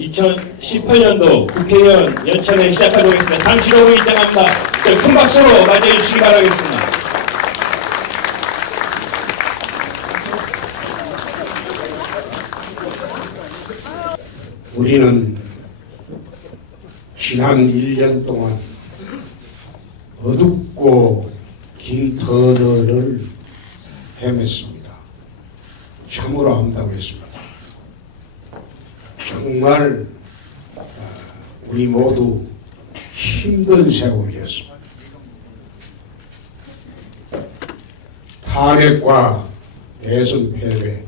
2018년도 국회의원 연찬회 시작하도록 하겠습니다. 당시로 입장합니다. 큰 박수로 맞이해 주시기 바라겠습니다. 우리는 지난 1년 동안 어둡고 긴 터널을 헤맸습니다. 참으로 암담했습니다. 정말 우리 모두 힘든 세월이었습니다. 탄핵과 대선 패배,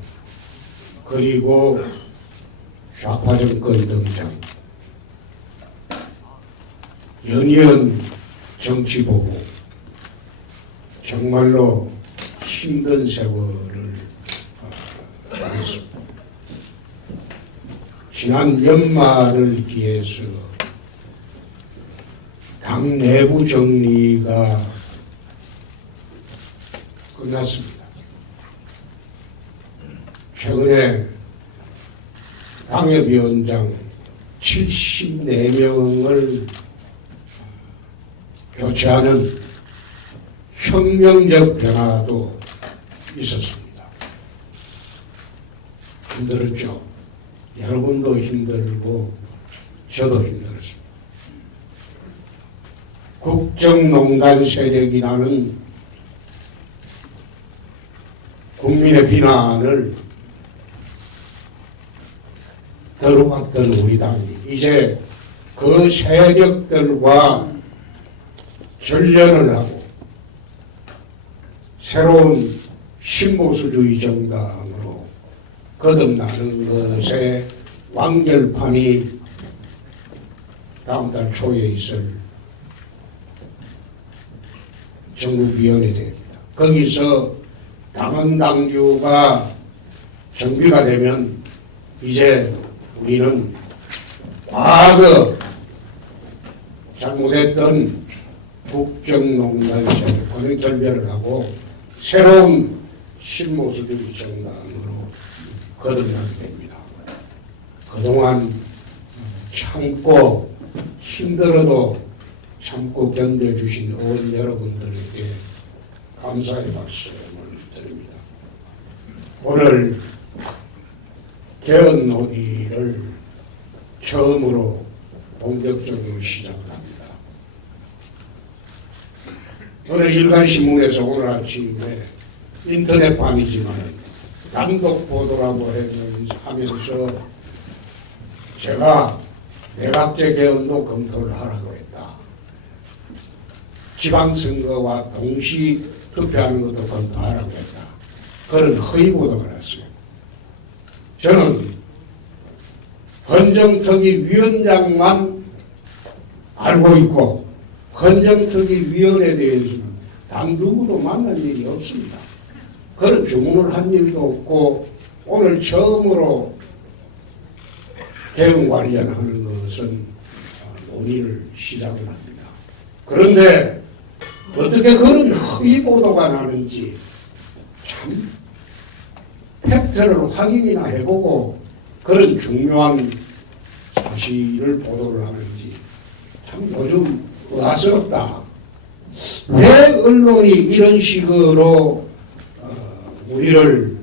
그리고 좌파 정권 등장, 연이은 정치 보복, 정말로 힘든 세월을 보냈습니다. 지난 연말을 기해서 당 내부 정리가 끝났습니다. 최근에 당협위원장 74명을 교체하는 혁명적 변화도 있었습니다. 힘들었죠. 여러분도 힘들고 저도 힘들었습니다. 국정농단 세력이라는 국민의 비난을 들어왔던 우리 당이 이제 그 세력들과 전련을 하고 새로운 신보수주의 정당으로 거듭나는 것의 완결판이 다음 달 초에 있을 전국위원회대회입니다. 거기서 당헌당규가 정비가 되면 이제 우리는 과거 잘못했던 국정농단 세력과는 결별을 하고 새로운 신보수주의 정당으로 거듭나게 됩니다. 그동안 참고 힘들어도 참고 견뎌주신 의원 여러분들에게 감사의 말씀을 드립니다. 오늘 개헌 논의를 처음으로 본격적으로 시작을 합니다. 오늘 일간신문에서 오늘 아침에 인터넷판이지만 단독 보도라고 하면서 제가 내각제 개헌도 검토를 하라고 했다. 지방선거와 동시 투표하는 것도 검토하라고 했다. 그런 허위 보도가 났어요. 저는 헌정특위 위원장만 알고 있고 헌정특위 위원에 대해서는 단 누구도 만난 일이 없습니다. 그런 주문을 한 일도 없고 오늘 처음으로 개헌 관련하는 것은 논의를 시작을 합니다. 그런데 어떻게 그런 허위 보도가 나는지 참 팩트를 확인이나 해보고 그런 중요한 사실을 보도를 하는지 참 요즘 의아스럽다. 왜 언론이 이런 식으로 우리를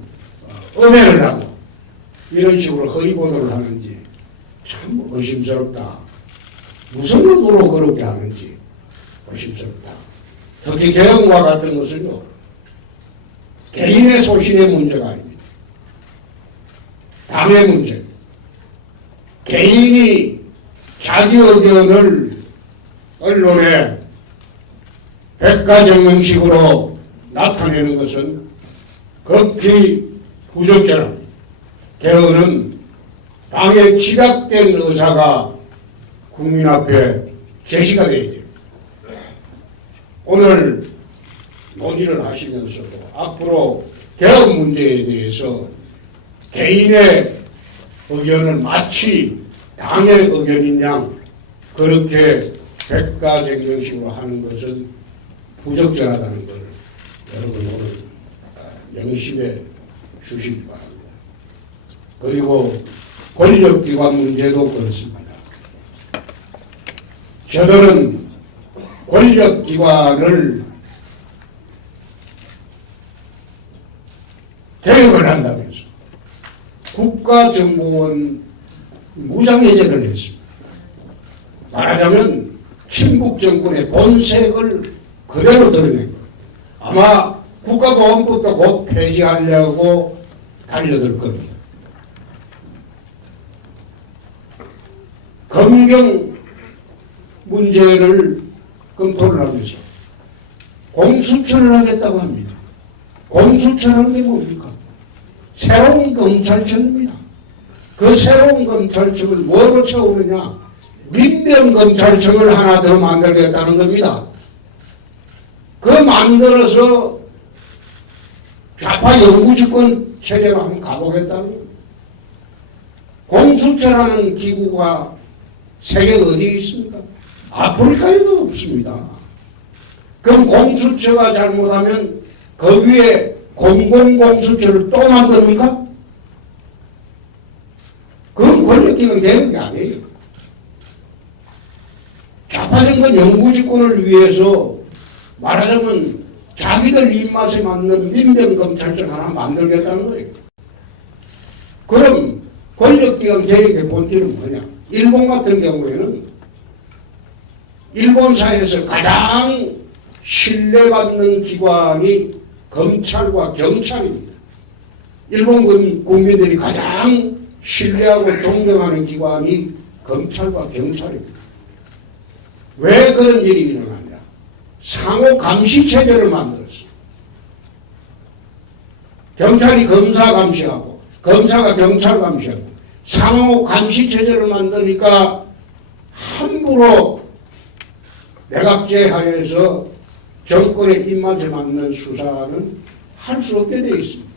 음해를 하고 이런 식으로 허위 보도를 하는지 참 의심스럽다. 무슨 의도로 그렇게 하는지 의심스럽다. 특히 개헌과 같은 것은요, 개인의 소신의 문제가 아닙니다. 당의 문제. 개인이 자기 의견을 언론에 백가정명식으로 나타내는 것은 극히 부적절합니다. 개헌은 당의 집약된 의사가 국민 앞에 제시가 되어야 됩니다. 오늘 논의를 하시면서도 앞으로 개헌 문제에 대해서 개인의 의견을 마치 당의 의견인 양 그렇게 백가쟁명식으로 하는 것은 부적절하다는 것을 여러분 오늘 명심해 주시기 바랍니다. 그리고 권력기관 문제도 그렇습니다. 저들은 권력기관을 개혁을 한다면서 국가정보원 무장해제를 했습니다. 말하자면 친북정권의 본색을 그대로 드러낸 거예요. 아마 국가보안법도 곧 폐지하려고 달려들 겁니다. 검경 문제를 검토를 하면서 공수처를 하겠다고 합니다. 공수처라는 게 뭡니까? 새로운 검찰청입니다. 그 새로운 검찰청을 뭐로 채우느냐? 민병검찰청을 하나 더 만들겠다는 겁니다. 그 만들어서 좌파 영구집권 체제로 한번 가보겠다는 겁니다. 공수처라는 기구가 세계 어디에 있습니까? 아프리카에도 없습니다. 그럼 공수처가 잘못하면 그 위에 공공공수처를 또 만듭니까? 그건 권력기관 개혁이 아니에요. 좌파정권 영구집권을 위해서 말하자면 자기들 입맛에 맞는 민병검찰청 하나 만들겠다는 거예요. 그럼 권력기관 개혁의 본질은 뭐냐? 일본 같은 경우에는 일본사에서 가장 신뢰받는 기관이 검찰과 경찰입니다. 일본 국민들이 가장 신뢰하고 존경하는 기관이 검찰과 경찰입니다. 왜 그런 일이 일어나냐? 상호 감시 체제를 만들었어요. 경찰이 검사 감시하고 검사가 경찰 감시하고 상호 감시 체제를 만드니까 함부로 내각제 하에서 정권의 입맛에 맞는 수사는 할 수 없게 되어 있습니다.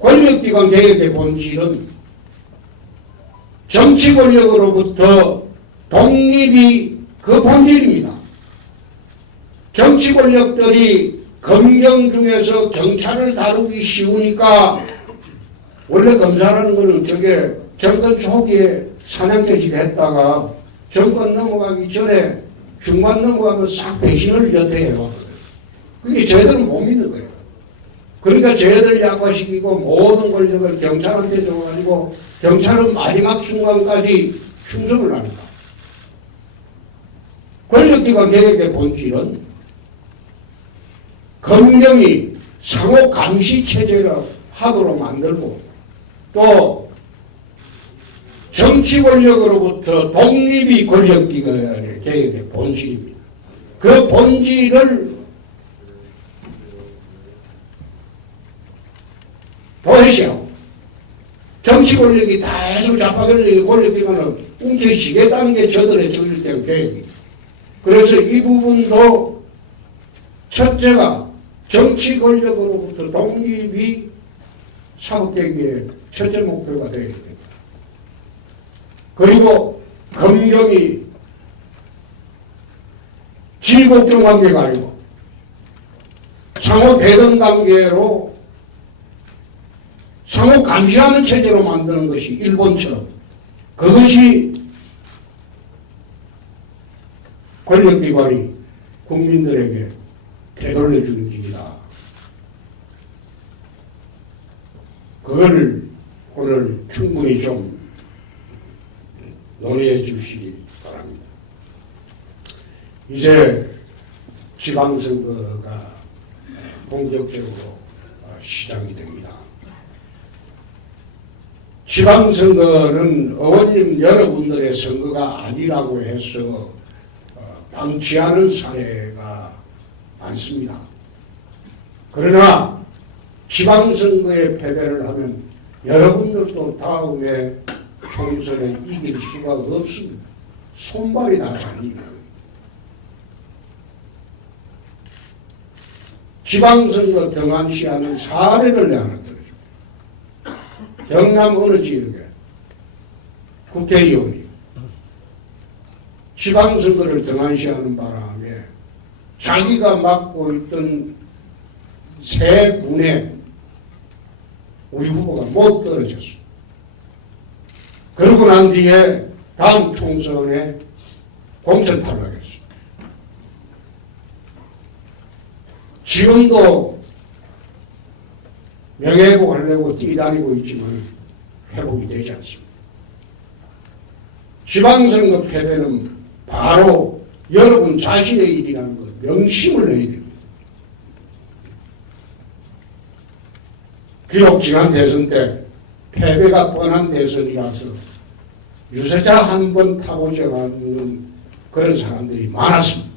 권력기관 개혁의 본질은 정치 권력으로부터 독립이 그 본질입니다. 정치 권력들이 검경 중에서 경찰을 다루기 쉬우니까 원래 검사라는 거는 저게 정권 초기에 사냥개질 했다가 정권 넘어가기 전에 중간 넘어가면 싹 배신을 여태해요. 그게 저희들은 못 믿는 거예요. 그러니까 저희들 약화시키고 모든 권력을 경찰한테 줘가지고 경찰은 마지막 순간까지 충성을 하니까. 권력기관 개혁의 본질은 검경이 상호 감시 체제를 하도록 만들고 또 정치 권력으로부터 독립이 권력기관의 개혁의 본질입니다. 그 본질을 도외시하고 정치 권력이 다수 좌파 권력기관을 웅켜쥐겠다는 게 저들의 전략적 계획입니다. 그래서 이 부분도 첫째가 정치 권력으로부터 독립이 사법개혁의 첫째 목표가 되어야 됩니다. 그리고 검경이 질곡종 관계가 아니고 상호 대등 관계로 상호 감시하는 체제로 만드는 것이 일본처럼 그것이 권력기관이 국민들에게 되돌려주는 길이다. 그걸 오늘 충분히 좀 논의해 주시기 바랍니다. 이제 지방선거가 본격적으로 시작이 됩니다. 지방선거는 의원님 여러분들의 선거가 아니라고 해서 방치하는 사례가 많습니다. 그러나 지방선거에 패배를 하면 여러분들도 다음에 총선에 이길 수가 없습니다. 손발이 다 잘립니다. 지방선거 등한시하는 사례를 내가 하나 들어줍니다. 경남 어느 지역에 국회의원이 지방선거를 등한시하는 바람에 자기가 맡고 있던 세 군에 우리 후보가 못 떨어졌어. 그러고 난 뒤에 다음 총선에 공천 탈락했어요. 지금도 명예회복하려고 뛰다니고 있지만 회복이 되지 않습니다. 지방선거 패배는 바로 여러분 자신의 일이라는 것 명심을 해야 됩니다. 비록 지난 대선 때 패배가 뻔한 대선이라서 유세차 한 번 타고 정하는 그런 사람들이 많았습니다.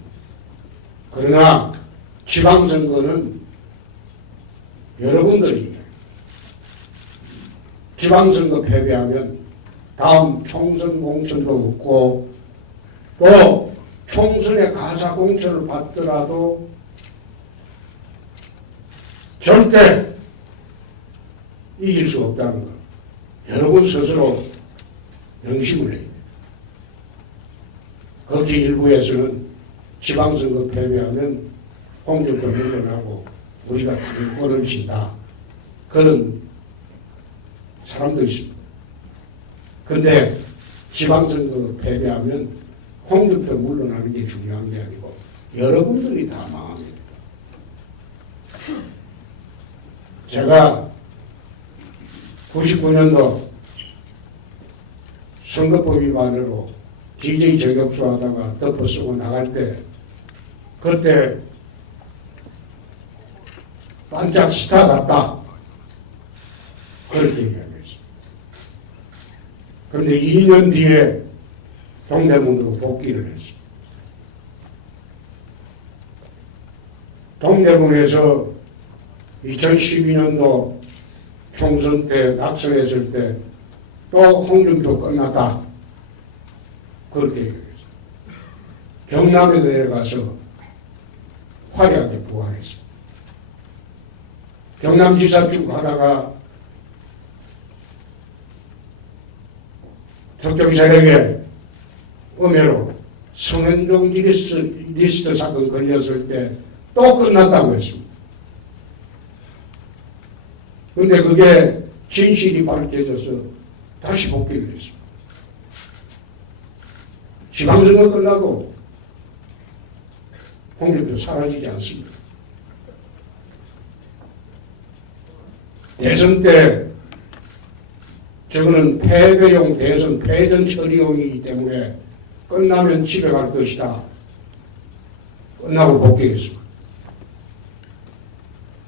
그러나 지방선거는 여러분들이 지방선거 패배하면 다음 총선 공천도 없고 또 총선에 가사 공천을 받더라도 절대 이길 수 없다는 것. 여러분 스스로 명심을 해야 돼요. 거기 일부에서는 지방선거 패배하면 홍준표 물러나고 우리가 당권을 진다. 그런 사람도 있습니다. 근데 지방선거 패배하면 홍준표 물러나는 게 중요한 게 아니고 여러분들이 다 망합니다. 제가 99년도 선거법 위반으로 DJ 저격수 하다가 덮어 쓰고 나갈 때 그때 반짝 스타 같다 그렇게 이야기했습니다. 그런데 2년 뒤에 동대문으로 복귀를 했습니다. 동대문에서 2012년도 총선 때 낙선했을 때 또 홍준표 끝났다 그렇게 얘기했습니다. 경남에 내려가서 화려하게 부활했습니다. 경남지사 쭉 하다가 특정 세력의 음해로 성현종지 리스트 사건 걸렸을 때 또 끝났다고 했습니다. 그런데 그게 진실이 밝혀져서 다시 복귀를 했습니다. 지방선거 끝나고 홍준표 사라지지 않습니다. 대선 때 저거는 패배용 대선 패전 처리용이기 때문에 끝나면 집에 갈 것이다. 끝나고 복귀했습니다.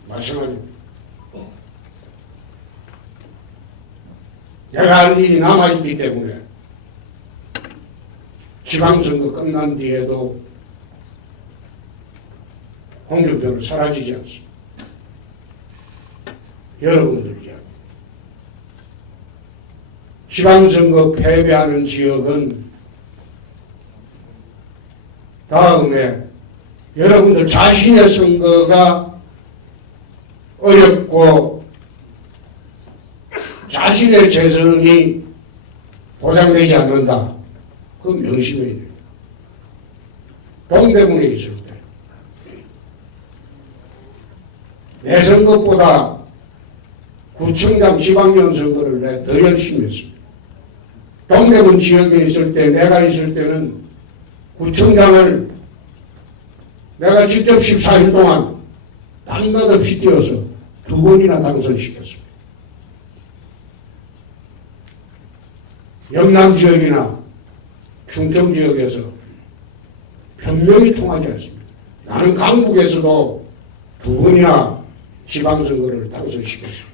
마찬가지입니다. 내가 할 일이 남아있기 때문에 지방선거 끝난 뒤에도 홍준표는 사라지지 않습니다. 여러분들 이야기. 지방선거 패배하는 지역은 다음에 여러분들 자신의 선거가 어렵고 자신의 재선이 보장되지 않는다. 그건 명심해야 돼요. 동대문에 있을 때 내 선거보다 구청장 지방위원 선거를 내가 더 열심히 했습니다. 동대문 지역에 있을 때 내가 있을 때는 구청장을 내가 직접 14일 동안 딴것 없이 뛰어서 2번이나 당선시켰습니다. 영남 지역이나 충청 지역에서 변명이 통하지 않습니다. 나는 강북에서도 2번이나 지방선거를 당선시켰습니다.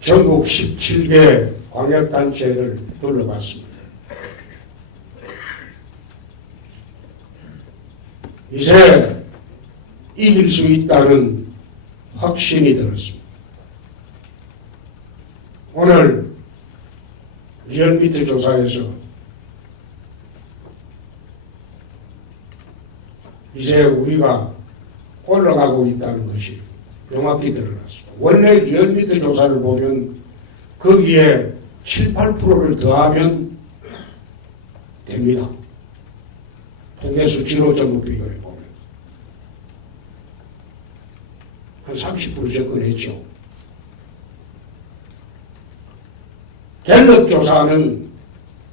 전국 17개 광역단체를 둘러봤습니다. 이제 이길 수 있다는 확신이 들었습니다. 오늘 리얼미터 조사에서 이제 우리가 올라가고 있다는 것이 명확히 드러났습니다. 원래 리얼미터 조사를 보면 거기에 7, 8%를 더하면 됩니다. 통계수 진호 전문 비교해 보면. 한 30% 접근했죠. 갤럽 조사는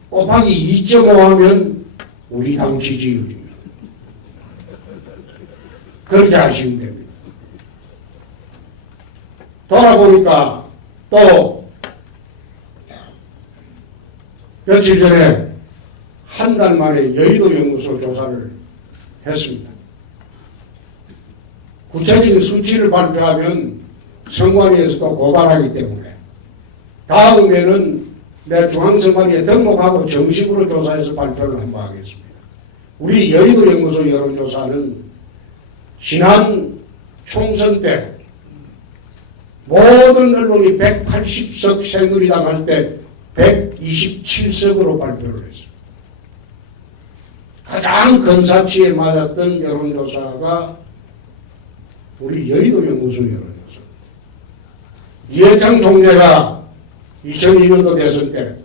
곱하기 2.5 하면 우리 당 지지율입니다. 그렇게 하시면 됩니다. 돌아보니까 또 며칠 전에 한 달 만에 여의도 연구소 조사를 했습니다. 구체적인 수치를 발표하면 선관위에서도 고발하기 때문에 다음에는 내 중앙선관위에 등록하고 정식으로 조사해서 발표를 한번 하겠습니다. 우리 여의도 연구소 여론조사는 지난 총선 때 모든 언론이 180석 새누리당 할 때 127석으로 발표를 했습니다. 가장 근사치에 맞았던 여론조사가 우리 여의도 연구소 여론조사. 이해창 총재가 2002년도 대선 때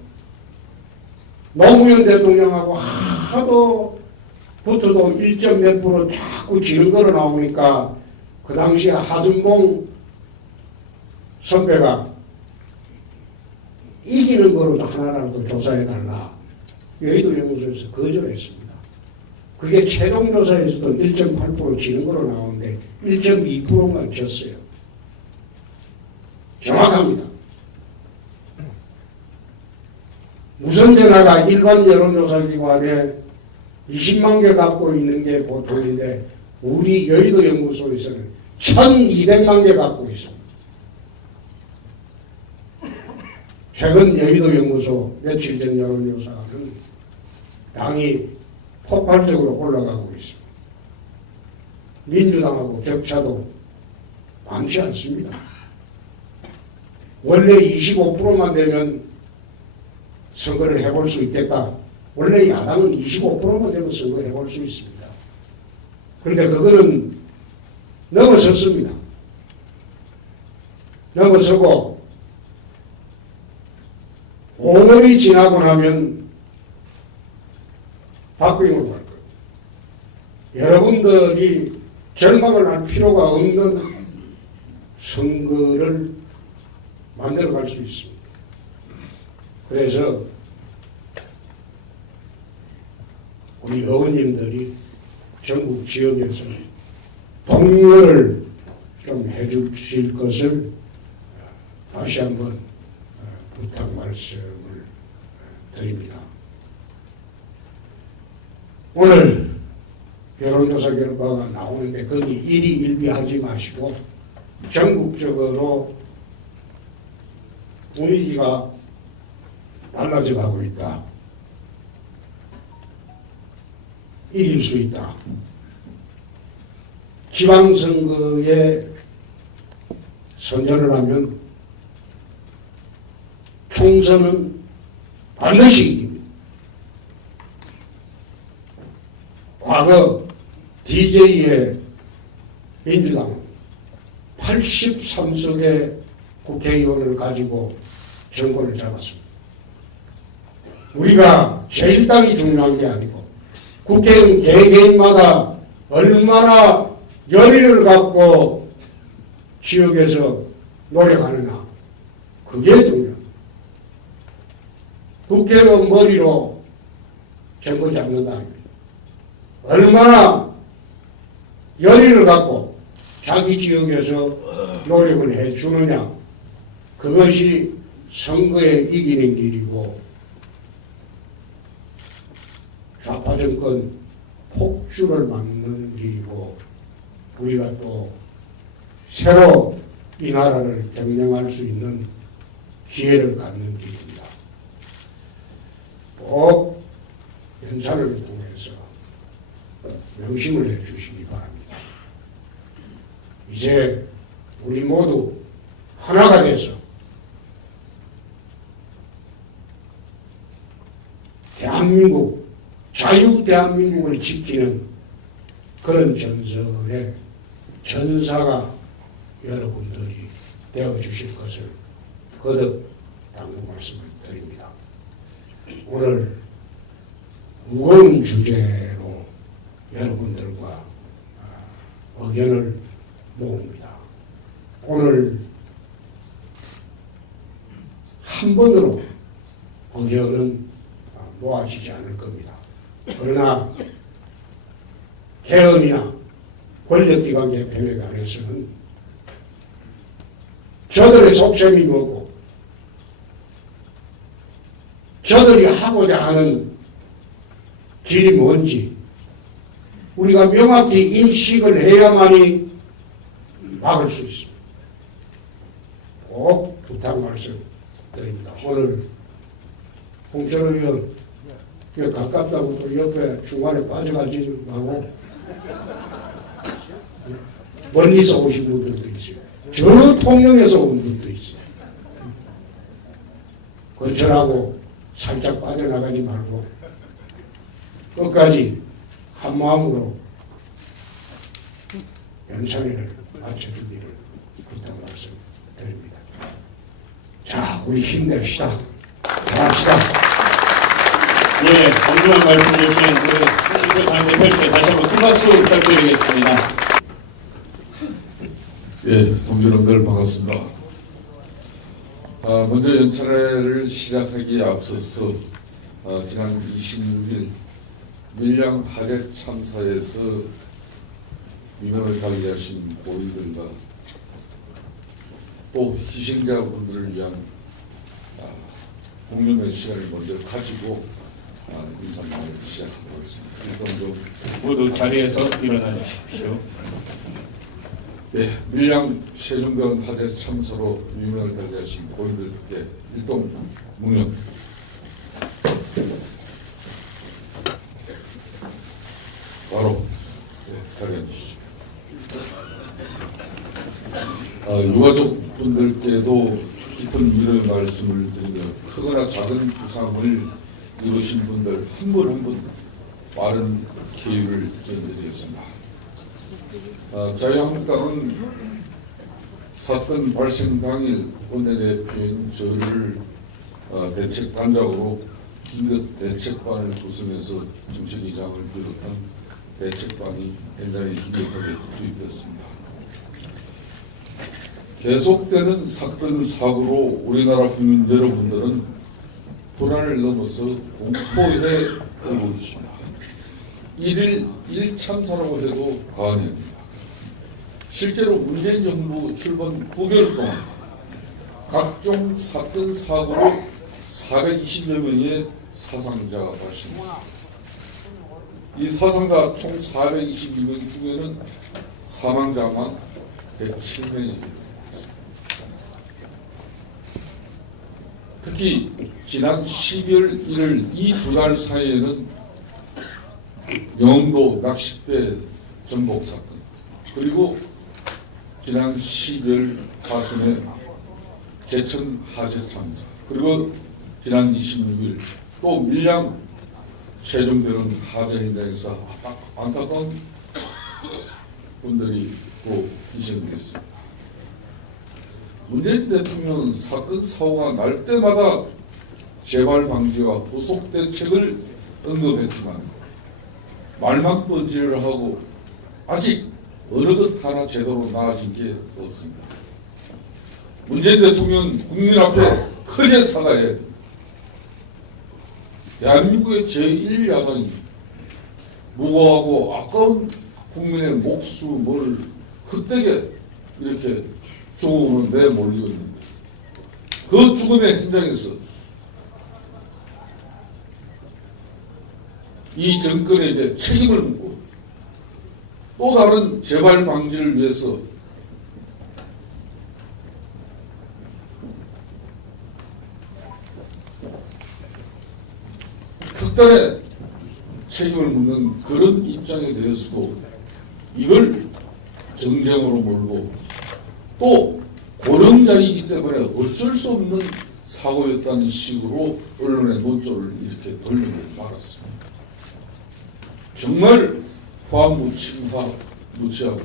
노무현 대통령하고 하도 붙어도 1점 몇 프로 자꾸 지는 거로 나오니까 그 당시에 하승봉 선배가 이기는 거로 하나라도 조사해달라. 여의도 연구소에서 거절했습니다. 그게 최종 조사에서도 1.8% 지는 거로 나오는데 1.2%만 졌어요. 정확합니다. 무선전화가 일반 여론조사기관에 20만 개 갖고 있는 게 보통인데 우리 여의도 연구소에서는 1200만 개 갖고 있습니다. 최근 여의도 연구소 며칠 전 여론조사는 당이 폭발적으로 올라가고 있습니다. 민주당하고 격차도 많지 않습니다. 원래 25%만 되면 선거를 해볼 수 있겠다. 원래 야당은 25%만 되면 선거 해볼 수 있습니다. 그런데 그거는 넘어섰습니다. 넘어서고 5월이 지나고 나면 박빙으로 갈 거예요. 여러분들이 절망을 할 필요가 없는 선거를 만들어갈 수 있습니다. 그래서 우리 의원님들이 전국 지역에서 동료를 좀 해주실 것을 다시 한번 부탁 말씀을 드립니다. 오늘 여론조사 결과가 나오는데 거기 일희일비하지 마시고 전국적으로 분위기가 달라져 가고 있다. 이길 수 있다. 지방선거에 선전을 하면 총선은 반드시 이깁니다. 과거 DJ의 민주당은 83석의 국회의원을 가지고 정권을 잡았습니다. 우리가 제1당이 중요한 게 아니고 국회의원 개개인마다 얼마나 열의를 갖고 지역에서 노력하느냐, 그게 중요합니다. 국회의원 머리로 정권 잡는다. 얼마나 열의를 갖고 자기 지역에서 노력을 해주느냐, 그것이 선거에 이기는 길이고 좌파 정권 폭주를 막는 길이고 우리가 또 새로 이 나라를 경영할 수 있는 기회를 갖는 길입니다. 꼭 연찬을 통해서 명심을 해 주시기 바랍니다. 이제 우리 모두 하나가 돼서 대한민국, 자유 대한민국을 지키는 그런 전설의 전사가 여러분들이 되어주실 것을 거듭 당부 말씀을 드립니다. 오늘 무거운 주제로 여러분들과 의견을 모읍니다. 오늘 한 번으로 의견은 모아지지 않을 겁니다. 그러나 개헌이나 권력기관 개편에 관해서는 저들의 속셈이 뭐고 저들이 하고자 하는 길이 뭔지 우리가 명확히 인식을 해야만이 막을 수 있습니다. 꼭 부탁 말씀드립니다. 오늘 홍철호 의원 가깝다고 또 옆에 중간에 빠져가지 말고 멀리서 오신 분들도 있어요. 저 통영에서 온 분도 있어요. 건설하고 살짝 빠져나가지 말고 끝까지 한 마음으로 연찬회를 마쳐주기를 부탁 말씀드립니다. 자, 우리 힘냅시다. 잘합시다. 예, 공정한 말씀 해주신 우리 당대표님께 다시 한번 큰 박수 부탁드리겠습니다. 예, 동지님들 반갑습니다. 먼저 연찬회를 시작하기에 앞서서 지난 26일 밀양 화재 참사에서 유명을 달리하신 고인들과 또 희생자분들을 위한 공명의 시간을 먼저 가지고 인사말을 시작하도록 하겠습니다. 일단 좀 모두 자리에서 일어나 주십시오. 예, 밀양 세종병원 화재 참사로 유명을 달리하신 고인들께 일동 묵념. 바로 자리에 앉으시죠. 유가족 분들께도 깊은 위로의 말씀을 드리며 크거나 작은 부상을 입으신 분들 한 분 한 분 빠른 기회를 드리겠습니다. 자유한국당은 사건 발생 당일 원내대표인 저를 대책단장으로 긴급 대책반을 구성해서 정책위장을 비롯한 대책반이 현장에 긴급하게 투입됐습니다. 계속되는 사건 사고로 우리나라 국민 여러분들은 불안을 넘어서 공포에 떨고 계십니다. 1일 1참사라고 해도 과언이 아닙니다. 실제로 문재인 정부 출범 9개월 동안 각종 사건 사고로 420여 명의 사상자가 발생했습니다. 이 사상자 총 422명 중에는 사망자만 107명이 특히 지난 12월 1일 이 두 달 사이에는 영도 낚싯배 전복 사건, 그리고 지난 12월 가순의 제천 화재 참사, 그리고 지난 26일 또 밀양 세종병원 화재 현장에서 안타까운 분들이 또 희생됐습니다. 문재인 대통령은 사건 사고가 날 때마다 재발 방지와 후속 대책을 언급했지만 말만 뻔질을 하고 아직 어느 것 하나 제대로 나아진 게 없습니다. 문재인 대통령은 국민 앞에 크게 사과해야 됩니다. 대한민국의 제1야당이 무고하고 아까운 국민의 목숨을 헛되게 이렇게 죽음으로 내몰리었는데 그 죽음의 현장에서 이 정권에게 책임을 묻고 또 다른 재발 방지를 위해서 특단의 책임을 묻는 그런 입장에 대해서도 이걸 정쟁으로 몰고 또 고령자이기 때문에 어쩔 수 없는 사고였다는 식으로 언론의 논조를 이렇게 돌리고 말았습니다. 정말 무치하고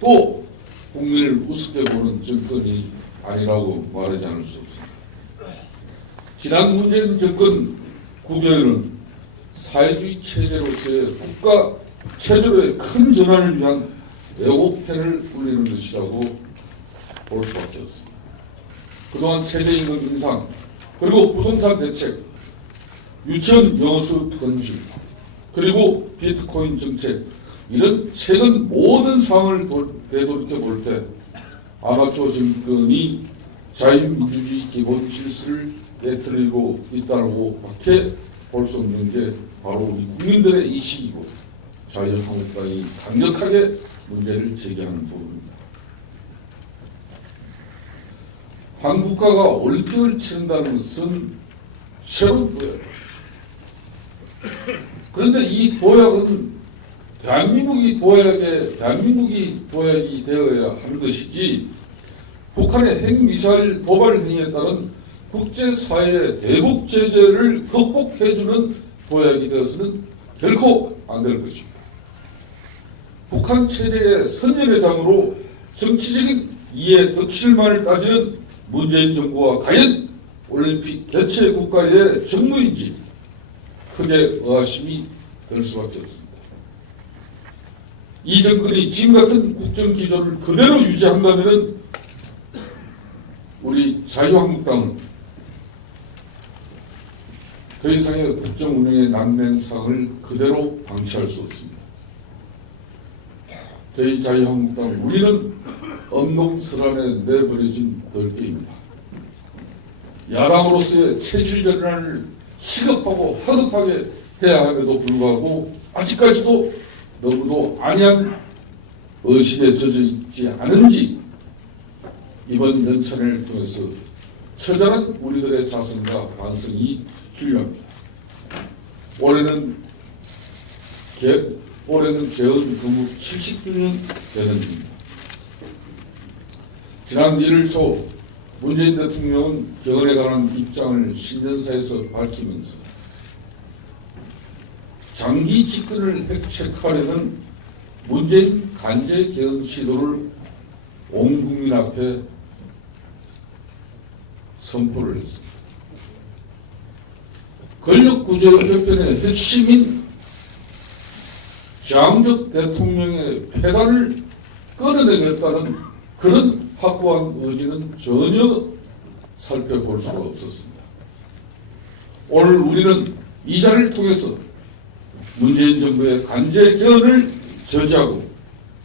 또 국민을 우습게 보는 정권이 아니라고 말하지 않을 수 없습니다. 지난 문재인 정권 9개월은 사회주의 체제로서의 국가 체제로의 큰 전환을 위한 예고편을 울리는 것이라고 볼 수밖에 없습니다. 그동안 최저임금 인상, 그리고 부동산 대책, 유치원 영어수 건실, 그리고 비트코인 정책, 이런 최근 모든 상황을 되돌이켜 볼 때 아마추어 정권이 자유민주주의 기본 질서를 깨뜨리고 있다고 밖에 볼 수 없는 게 바로 우리 국민들의 인식이고 자유한국당이 강력하게 문제를 제기하는 부분입니다. 한국가가 올림픽을 치른다는 것은 새로운 도약입니다. 그런데 이 도약은 대한민국이 도약이 되어야 하는 것이지 북한의 핵미사일 도발 행위에 따른 국제사회의 대북 제재를 극복해주는 도약이 되어서는 결코 안 될 것입니다. 북한 체제의 선열회장으로 정치적인 이해 덕실만을 따지는 문재인 정부와 과연 올림픽 개최 국가의 정무인지 크게 의아심이 들 수밖에 없습니다. 이 정권이 지금 같은 국정 기조를 그대로 유지한다면 우리 자유한국당은 더 이상의 국정 운영의 난맹상을 그대로 방치할 수 없습니다. 저희 자유한국당 우리는 엄동설안에 내버려진 덜개입니다. 야당으로서의 체질전환을 시급하고 하급하게 해야 함에도 불구하고 아직까지도 너무도 안이한 의식에 젖어 있지 않은지 이번 연찬을 통해서 처절한 우리들의 자성과 반성이 필요합니다. 올해는 재헌 건국 70주년 되는입니다. 지난 1일 초 문재인 대통령은 개헌에 관한 입장을 신년사에서 밝히면서 장기 집권을 획책하려는 문재인 간제 개헌 시도를 온 국민 앞에 선포를 했습니다. 권력구조 개편의 핵심인 장적 대통령의 폐단을 끌어내겠다는 그런 확고한 의지는 전혀 살펴볼 수가 없었습니다. 오늘 우리는 이 자리를 통해서 문재인 정부의 간제 개헌을 저지하고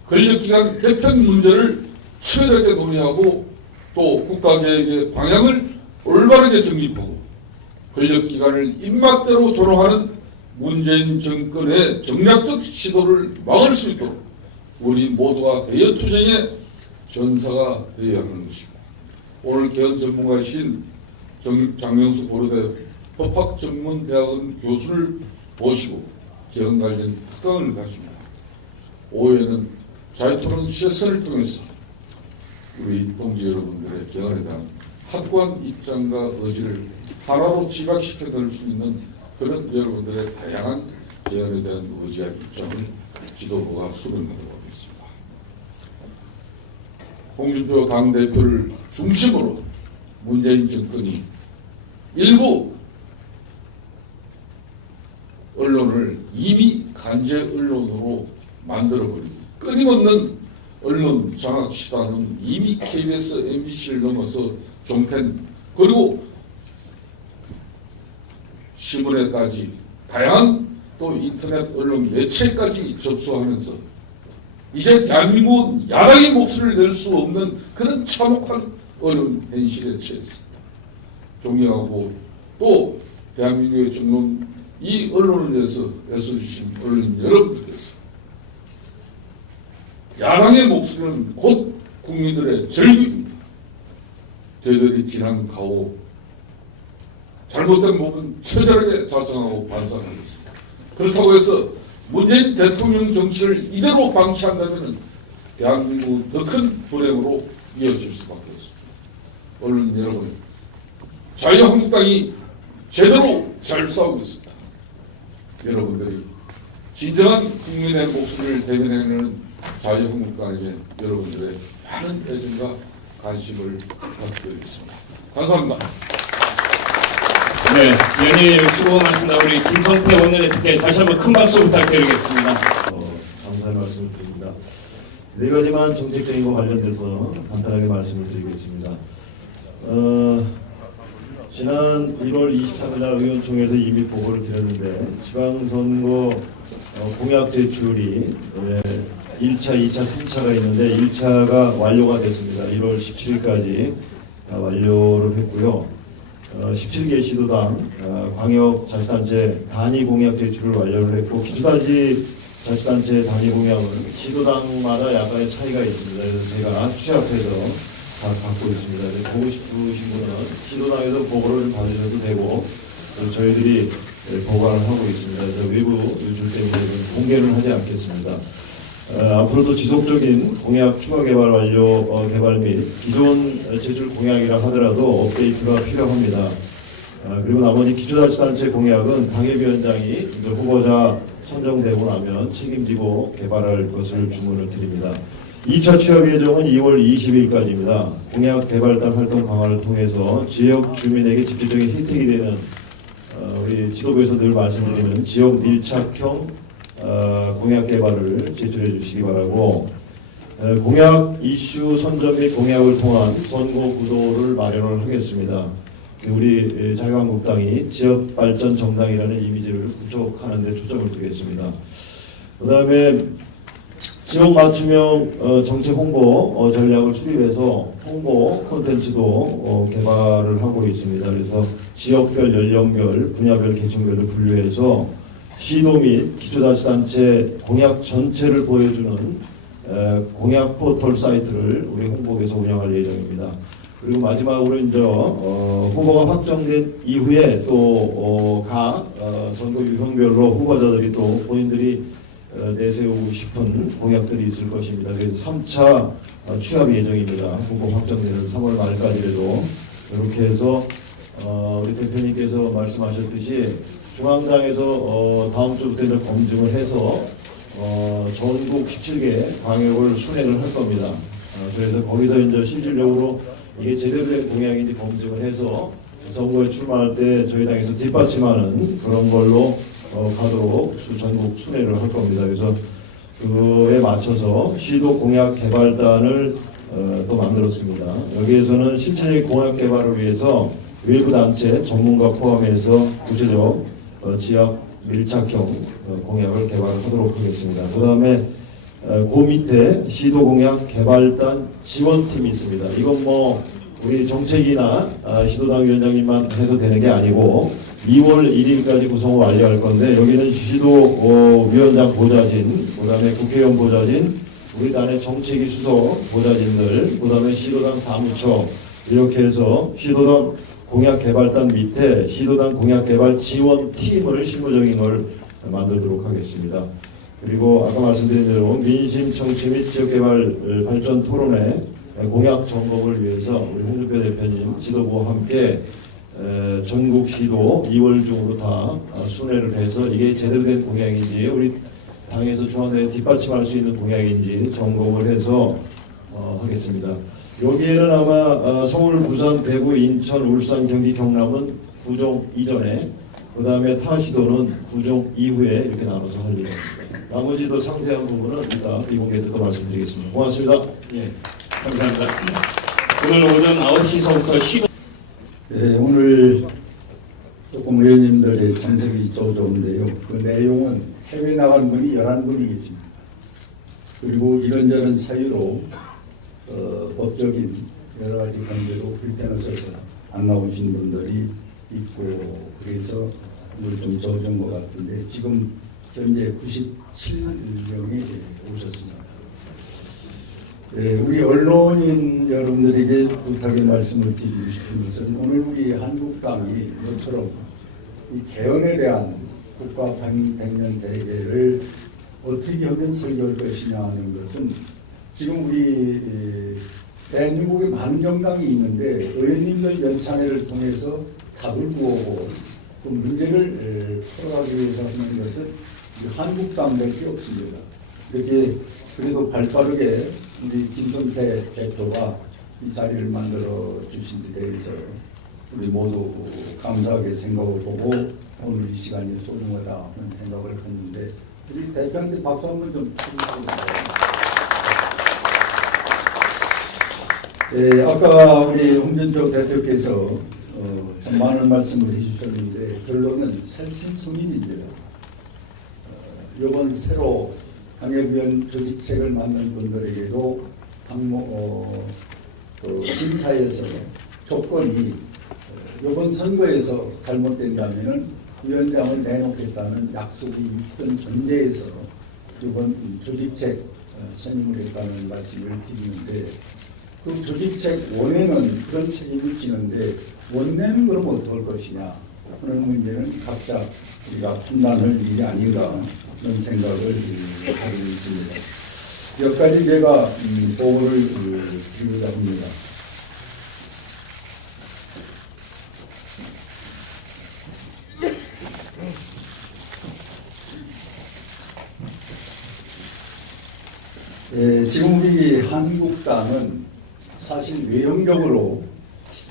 권력기관 개편 문제를 치열하게 논의하고 또 국가계획의 방향을 올바르게 정립하고 권력기관을 입맛대로 조롱하는 문재인 정권의 정략적 시도를 막을 수 있도록 우리 모두가 대여투쟁의 전사가 되어야 하는 것입니다. 오늘 개헌 전문가이신 장명수 고려대 법학전문대학원 교수를 모시고 개헌 관련 특강을 가집니다. 오후에는 자유토론 세션을 통해서 우리 동지 여러분들의 개헌에 대한 확고한 입장과 의지를 하나로 집약시켜 낼 수 있는 그런 여러분들의 다양한 개헌에 대한 의지와 입장을 지도부가 수렴하도록 하겠습니다. 홍준표 당대표를 중심으로 문재인 정권이 일부 언론을 이미 간제 언론으로 만들어버리고 끊임없는 언론 장악 시도는 이미 KBS, MBC를 넘어서 종편 그리고 신문에까지 다양한 또 인터넷 언론 매체까지 접수하면서 이제 대한민국은 야당의 목소리를 낼 수 없는 그런 참혹한 어려운 현실에 처했습니다. 존경하고 또 대한민국의 중론 이 언론을 위해서 애써주신 언론 여러분들께서 야당의 목소리는 곧 국민들의 절규입니다. 저희들이 지난 가오 잘못된 부분 처절하게 자성하고 반성하겠습니다. 그렇다고 해서 문재인 대통령 정치를 이대로 방치한다면 대한민국은 더 큰 불행으로 이어질 수밖에 없습니다. 언론 여러분, 자유한국당이 제대로 잘 싸우고 있습니다. 여러분들이 진정한 국민의 목소리를 대변하는 자유한국당에게 여러분들의 많은 애정과 관심을 부탁드리겠습니다. 감사합니다. 네, 연일 수고 많습니다. 우리 김성태 원내대표께 다시 한번 큰 박수 부탁드리겠습니다. 감사의 말씀을 드립니다. 네 가지만 정책적인 거 관련돼서 간단하게 말씀을 드리겠습니다. 지난 1월 23일 날 의원총회에서 이미 보고를 드렸는데 지방선거 공약 제출이 1차, 2차, 3차가 있는데 1차가 완료가 됐습니다. 1월 17일까지 완료를 했고요. 17개 시도당 광역자치단체 단위 공약 제출을 완료를 했고 기초자치단체 단위 공약은 시도당마다 약간의 차이가 있습니다. 그래서 제가 취합해서 다 갖고 있습니다. 보고 싶으신 분은 시도당에서 보고를 좀 받으셔도 되고 저희들이 보관을 하고 있습니다. 그래서 외부 유출 때문에 공개를 하지 않겠습니다. 앞으로도 지속적인 공약 추가 개발 완료 개발 및 기존 제출 공약이라 하더라도 업데이트가 필요합니다. 그리고 나머지 기초자치단체 공약은 당협위원장이 후보자 선정되고 나면 책임지고 개발할 것을 주문을 드립니다. 2차 취합 예정은 2월 20일까지입니다. 공약 개발단 활동 강화를 통해서 지역 주민에게 직접적인 혜택이 되는 우리 지도부에서 늘 말씀드리는 지역 밀착형 공약 개발을 제출해 주시기 바라고 공약 이슈 선정 및 공약을 통한 선거 구도를 마련을 하겠습니다. 우리 자유한국당이 지역 발전 정당이라는 이미지를 구축하는 데 초점을 두겠습니다. 그 다음에 지역 맞춤형 정책 홍보 전략을 수립해서 홍보 콘텐츠도 개발을 하고 있습니다. 그래서 지역별, 연령별, 분야별, 계층별로 분류해서 시도 및 기초자치단체 공약 전체를 보여주는 공약 포털 사이트를 우리 홍보에서 운영할 예정입니다. 그리고 마지막으로 이제 후보가 확정된 이후에 또 각 선거 유형별로 후보자들이 또 본인들이 내세우고 싶은 공약들이 있을 것입니다. 그래서 3차 취합 예정입니다. 후보 확정되는 3월 말까지라도 이렇게 해서 우리 대표님께서 말씀하셨듯이 중앙당에서 다음 주부터 이제 검증을 해서 전국 17개 광역을 순회를 할 겁니다. 그래서 거기서 이제 실질적으로 이게 제대로 된 공약인지 검증을 해서 선거에 출마할 때 저희 당에서 뒷받침하는 그런 걸로 가도록 전국 순회를 할 겁니다. 그래서 그에 맞춰서 시도 공약 개발단을 또 만들었습니다. 여기에서는 실질적인 공약 개발을 위해서 외부 단체 전문가 포함해서 구체적 지역 밀착형 공약을 개발하도록 하겠습니다. 그 다음에 그 밑에 시도 공약 개발단 지원팀이 있습니다. 이건 뭐 우리 정책이나 시도당 위원장님만 해서 되는 게 아니고 2월 1일까지 구성을 완료할 건데 여기는 시도 위원장 보좌진, 그 다음에 국회의원 보좌진, 우리 당의 정책위 수석 보좌진들, 그 다음에 시도당 사무처 이렇게 해서 시도당 공약 개발단 밑에 시도당 공약 개발 지원팀을 실무적인 걸 만들도록 하겠습니다. 그리고 아까 말씀드린 대로 민심 청취 및 지역개발 발전 토론회 공약 점검을 위해서 우리 홍준표 대표님 지도부와 함께 전국 시도 2월 중으로 다 순회를 해서 이게 제대로 된 공약인지 우리 당에서 중앙당에 뒷받침할 수 있는 공약인지 점검을 해서 하겠습니다. 여기에는 아마 서울, 부산, 대구, 인천, 울산, 경기, 경남은 구정 이전에 그 다음에 타 시도는 구정 이후에 이렇게 나눠서 할 예정입니다. 나머지도 상세한 부분은 이따 이공개 때 또 말씀드리겠습니다. 고맙습니다. 예, 감사합니다. 오늘 오전 9시서부터 시도 네, 오늘 조금 의원님들의 참석이 좋은데요. 그 내용은 해외 나간 분이 11분이 계십니다. 그리고 이런저런 사유로 법적인 여러 가지 관계로 불편하셔서 안 나오신 분들이 있고 그래서 오늘 좀 적은 것 같은데 지금 현재 97명이 오셨습니다. 네, 우리 언론인 여러분들에게 부탁의 말씀을 드리고 싶은 것은 오늘 우리 한국당이 모처럼 이 개헌에 대한 국가 백년 대계를 어떻게 하면 설계할 것이냐 하는 것은 지금 우리 대한민국에 많은 정당이 있는데 의원님들 연찬회를 통해서 답을 구하고 그 문제를 풀어가기 위해서 하는 것은 한국당밖에 없습니다. 이렇게 그래도 발빠르게 우리 김성태 대표가 이 자리를 만들어 주신 데 대해서 우리 모두 감사하게 생각을 보고 오늘 이 시간이 소중하다 하는 생각을 했는데 우리 대표한테 박수 한번 좀 쳐주시기 바랍니다. 예, 아까 우리 홍준표 대표께서 참 많은 말씀을 해주셨는데 결론은 살신성인입니다. 이번 새로 당협위원 조직책을 만든 분들에게도 심사에서 조건이 이번 선거에서 잘못된다면은 위원장을 내놓겠다는 약속이 있은 전제에서 이번 조직책 선임을 했다는 말씀을 드리는데 그 조직책 원회는 그런 책임을 지는데 원내는 그럼 어떨 것이냐 하는 문제는 각자 우리가 판단할 일이 아닌가 그런 생각을 하고 있습니다. 몇 가지 제가 보고를 드리고자 합니다. 지금 우리 한국당은 사실 외형적으로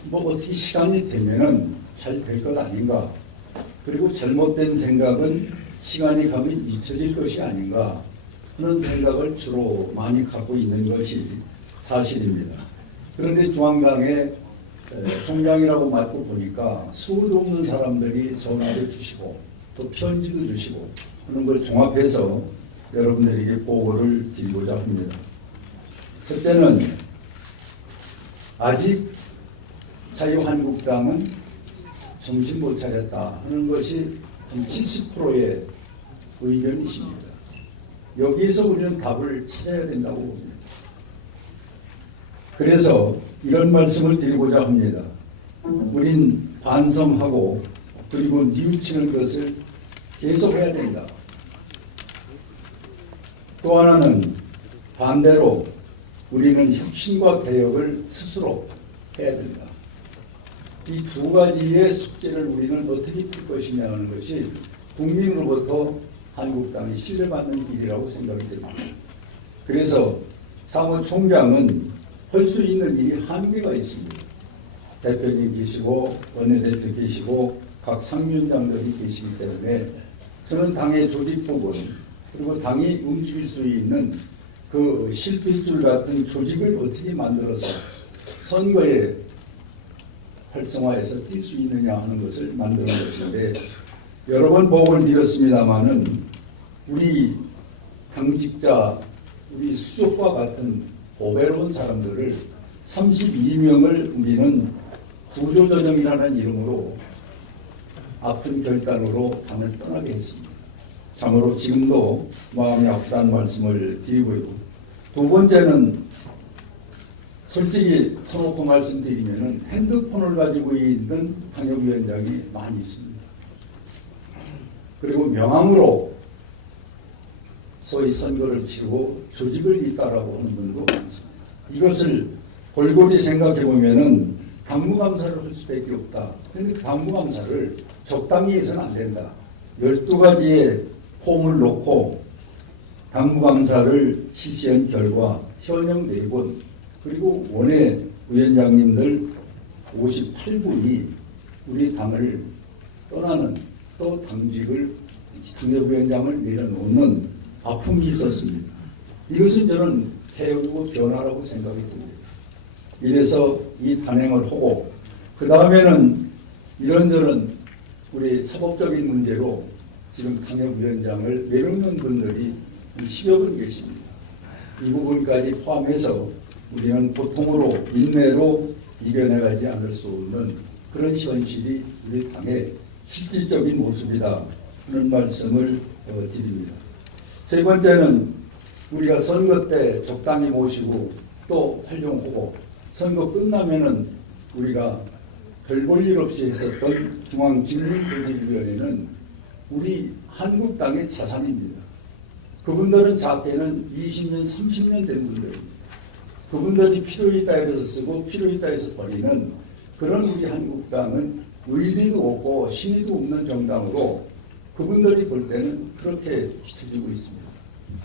뭐 어떻게 시간이 되면은 잘 될 것 아닌가. 그리고 잘못된 생각은 시간이 가면 잊혀질 것이 아닌가 하는 생각을 주로 많이 갖고 있는 것이 사실입니다. 그런데 중앙당의 총장이라고 맡고 보니까 수도 없는 사람들이 전화를 주시고 또 편지도 주시고 하는 걸 종합해서 여러분들에게 보고를 드리고자 합니다. 첫째는 아직 자유한국당은 정신 못 차렸다 하는 것이 한 70%의 의견이십니다. 여기에서 우리는 답을 찾아야 된다고 봅니다. 그래서 이런 말씀을 드리고자 합니다. 우린 반성하고 그리고 뉘우치는 것을 계속해야 된다. 또 하나는 반대로 우리는 혁신과 개혁을 스스로 해야 된다. 이 두 가지의 숙제를 우리는 어떻게 풀 것이냐 하는 것이 국민으로부터 한국당이 신뢰받는 일이라고 생각이 됩니다. 그래서 사무총장은 할 수 있는 일이 한계가 있습니다. 대표님 계시고 원내대표 계시고 각 상위원장들이 계시기 때문에 저는 당의 조직 부분 그리고 당이 움직일 수 있는 그 실핏줄 같은 조직을 어떻게 만들어서 선거에 활성화해서 뛸 수 있느냐 하는 것을 만드는 것인데 여러 번 보고를 드렸습니다마는 우리 당직자, 우리 수족과 같은 보배로운 사람들을 32명을 우리는 구조조정이라는 이름으로 아픈 결단으로 당을 떠나게 했습니다. 참으로 지금도 마음이 아프다는 말씀을 드리고요. 두 번째는 솔직히 터놓고 말씀드리면 핸드폰을 가지고 있는 당협위원장이 많이 있습니다. 그리고 명함으로 소위 선거를 치르고 조직을 잇따라고 하는 분도 많습니다. 이것을 골고루 생각해 보면은 당무감사를 할 수밖에 없다. 그런데 그 당무감사를 적당히 해서는 안 된다. 12가지의 폼을 놓고 당무감사를 실시한 결과 현역 4분 그리고 원외 위원장님들 58분이 우리 당을 떠나는 또 당직을 당협위원장을 내려놓는 아픔이 있었습니다. 이것은 저는 개혁이고 변화라고 생각이 듭니다. 이래서 이 단행을 하고 그 다음에는 이런저런 우리 사법적인 문제로 지금 당협위원장을 내려놓는 분들이 10여 분 계십니다. 이 부분까지 포함해서 우리는 고통으로 인내로 이겨내가지 않을 수 없는 그런 현실이 우리 당의 실질적인 모습이다 하는 말씀을 드립니다. 세 번째는 우리가 선거 때 적당히 모시고 또 활용하고 선거 끝나면은 우리가 별 볼 일 없이 했었던 중앙진흥조직위원회는 우리 한국당의 자산입니다. 그분들은 작게는 20년, 30년 된 분들입니다. 그분들이 필요있다 해서 쓰고 필요있다 해서 버리는 그런 우리 한국당은 의리도 없고 신의도 없는 정당으로 그분들이 볼 때는 그렇게 비춰지고 있습니다.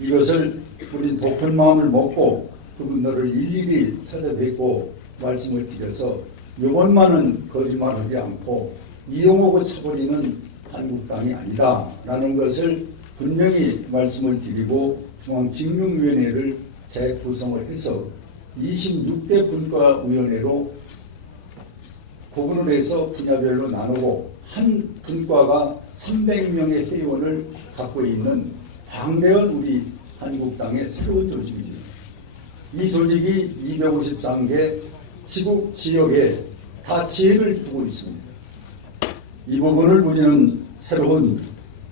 이것을 우리 독한 마음을 먹고 그분들을 일일이 찾아뵙고 말씀을 드려서 이번만은 거짓말하지 않고 이용하고 차버리는 한국당이 아니다라는 것을 분명히 말씀을 드리고 중앙징용위원회를 재구성을 해서 26개 분과위원회로 구분을 해서 분야별로 나누고 한 분과가 300명의 회원을 갖고 있는 방대한 우리 한국당의 새로운 조직입니다. 이 조직이 253개 지국 지역에 다 지혜를 두고 있습니다. 이 부분을 우리는 새로운